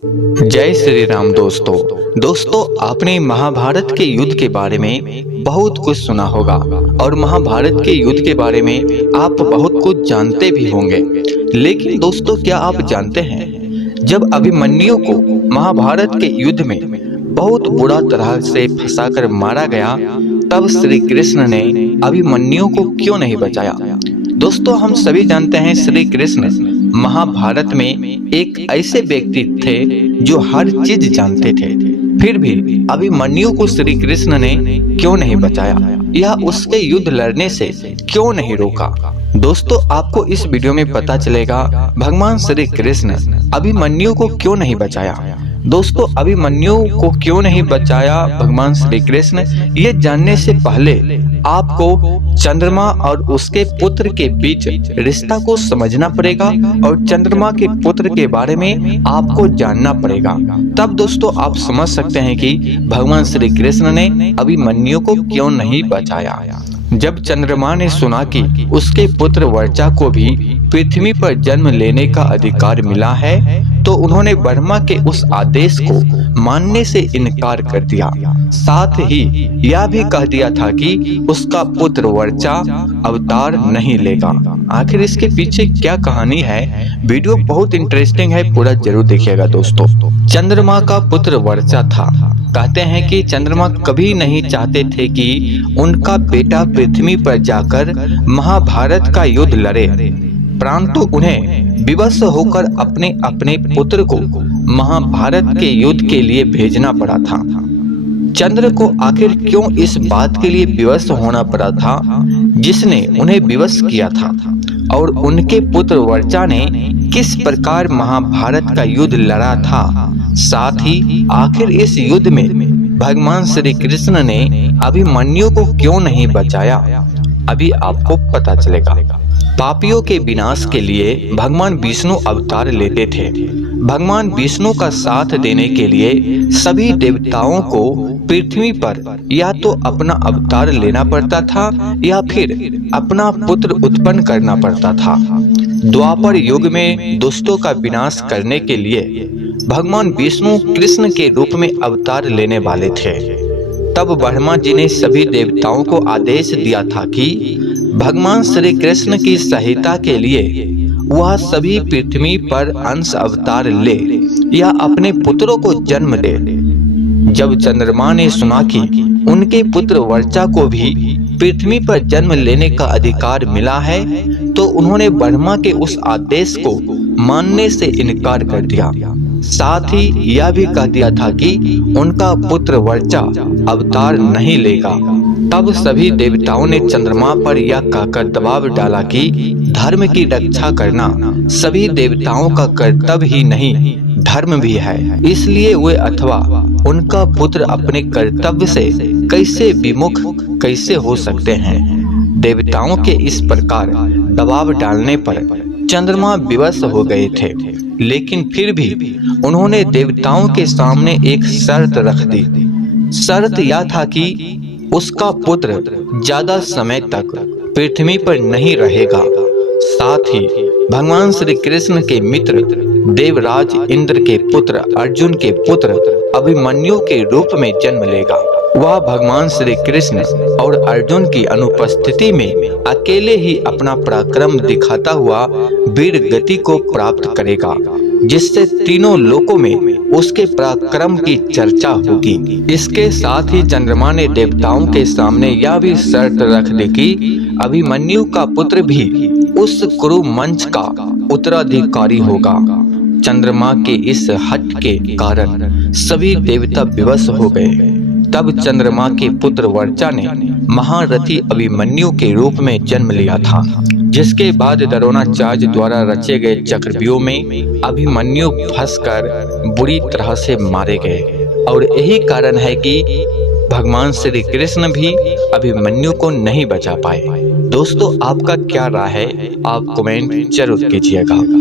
जय श्री राम दोस्तों आपने महाभारत के युद्ध के बारे में बहुत कुछ सुना होगा और महाभारत के युद्ध के बारे में आप बहुत कुछ जानते भी होंगे। लेकिन दोस्तों, क्या आप जानते हैं जब अभिमन्यु को महाभारत के युद्ध में बहुत बुरा तरह से फंसाकर मारा गया, तब श्री कृष्ण ने अभिमन्यु को क्यों नहीं बचाया? दोस्तों, हम सभी जानते हैं श्री कृष्ण महाभारत में एक ऐसे व्यक्ति थे जो हर चीज जानते थे, फिर भी अभिमन्यु को श्री कृष्ण ने क्यों नहीं बचाया या उसके युद्ध लड़ने से क्यों नहीं रोका? दोस्तों, आपको इस वीडियो में पता चलेगा भगवान श्री कृष्ण अभिमन्यु को क्यों नहीं बचाया। दोस्तों, अभिमन्यु को क्यों नहीं बचाया भगवान श्री कृष्ण, ये जानने से पहले आपको चंद्रमा और उसके पुत्र के बीच रिश्ता को समझना पड़ेगा और चंद्रमा के पुत्र के बारे में आपको जानना पड़ेगा। तब दोस्तों आप समझ सकते हैं कि भगवान श्री कृष्ण ने अभिमन्यु को क्यों नहीं बचाया। जब चंद्रमा ने सुना कि उसके पुत्र वर्चा को भी पृथ्वी पर जन्म लेने का अधिकार मिला है, तो उन्होंने ब्रह्मा के उस आदेश को मानने से इनकार कर दिया। साथ ही यह भी कह दिया था कि उसका पुत्र वर्चा अवतार नहीं लेगा। आखिर इसके पीछे क्या कहानी है? वीडियो बहुत इंटरेस्टिंग है, पूरा जरूर देखिएगा दोस्तों। चंद्रमा का पुत्र वर्चा था। कहते हैं कि चंद्रमा कभी नहीं चाहते थे कि उनका बेटा पृथ्वी पर जाकर महाभारत का युद्ध लड़े, परंतु उन्हें विवश होकर अपने अपने पुत्र को महाभारत के युद्ध के लिए भेजना पड़ा था। चंद्र को आखिर क्यों इस बात के लिए विवश होना पड़ा था जिसने उन्हें विवश किया था, और उनके पुत्र वर्चा ने किस प्रकार महाभारत का युद्ध लड़ा था? साथ ही आखिर इस युद्ध में भगवान श्री कृष्ण ने अभिमन्यु को क्यों नहीं बचाया, अभी आपको पता चलेगा। पापियों के विनाश के लिए भगवान विष्णु अवतार लेते थे। भगवान विष्णु का साथ देने के लिए सभी देवताओं को पृथ्वी पर या तो अपना अवतार लेना पड़ता था या फिर अपना पुत्र उत्पन्न करना पड़ता था। द्वापर युग में दुष्टों का विनाश करने के लिए भगवान विष्णु कृष्ण के रूप में अवतार लेने वाले थे। तब ब्रह्मा जी ने सभी देवताओं को आदेश दिया था कि भगवान श्री कृष्ण की सहायता के लिए वह सभी पृथ्वी पर अंश अवतार ले या अपने पुत्रों को जन्म दे। जब चंद्रमा ने सुना कि उनके पुत्र वर्चा को भी पृथ्वी पर जन्म लेने का अधिकार मिला है, तो उन्होंने ब्रह्मा के उस आदेश को मानने से इनकार कर दिया। साथ ही यह भी कह दिया था कि उनका पुत्र वर्चा अवतार नहीं लेगा। तब सभी देवताओं ने चंद्रमा पर यह कहकर दबाव डाला कि धर्म की रक्षा करना सभी देवताओं का कर्तव्य ही नहीं, धर्म भी है। इसलिए वे अथवा उनका पुत्र अपने कर्तव्य से कैसे विमुख कैसे हो सकते हैं। देवताओं के इस प्रकार दबाव डालने पर चंद्रमा विवश हो गए थे, लेकिन फिर भी उन्होंने देवताओं के सामने एक शर्त रख दी। शर्त यह था कि उसका पुत्र ज्यादा समय तक पृथ्वी पर नहीं रहेगा। साथ ही भगवान श्री कृष्ण के मित्र देवराज इंद्र के पुत्र अर्जुन के पुत्र अभिमन्यु के रूप में जन्म लेगा। वह भगवान श्री कृष्ण और अर्जुन की अनुपस्थिति में अकेले ही अपना पराक्रम दिखाता हुआ वीर गति को प्राप्त करेगा, जिससे तीनों लोकों में उसके पराक्रम की चर्चा होगी। इसके साथ ही चंद्रमा ने देवताओं के सामने यह भी शर्त रख दी कि अभिमन्यु का पुत्र भी उस कुरु मंच का उत्तराधिकारी होगा। चंद्रमा के इस हट के कारण सभी देवता विवश हो गए। तब चंद्रमा के पुत्र वर्चा ने महारथी अभिमन्यु के रूप में जन्म लिया था, जिसके बाद द्रोणाचार्य द्वारा रचे गए चक्रव्यूह में अभिमन्यु फंसकर बुरी तरह से मारे गए। और यही कारण है कि भगवान श्री कृष्ण भी अभिमन्यु को नहीं बचा पाए। दोस्तों, आपका क्या राय है? आप कमेंट जरूर कीजिएगा।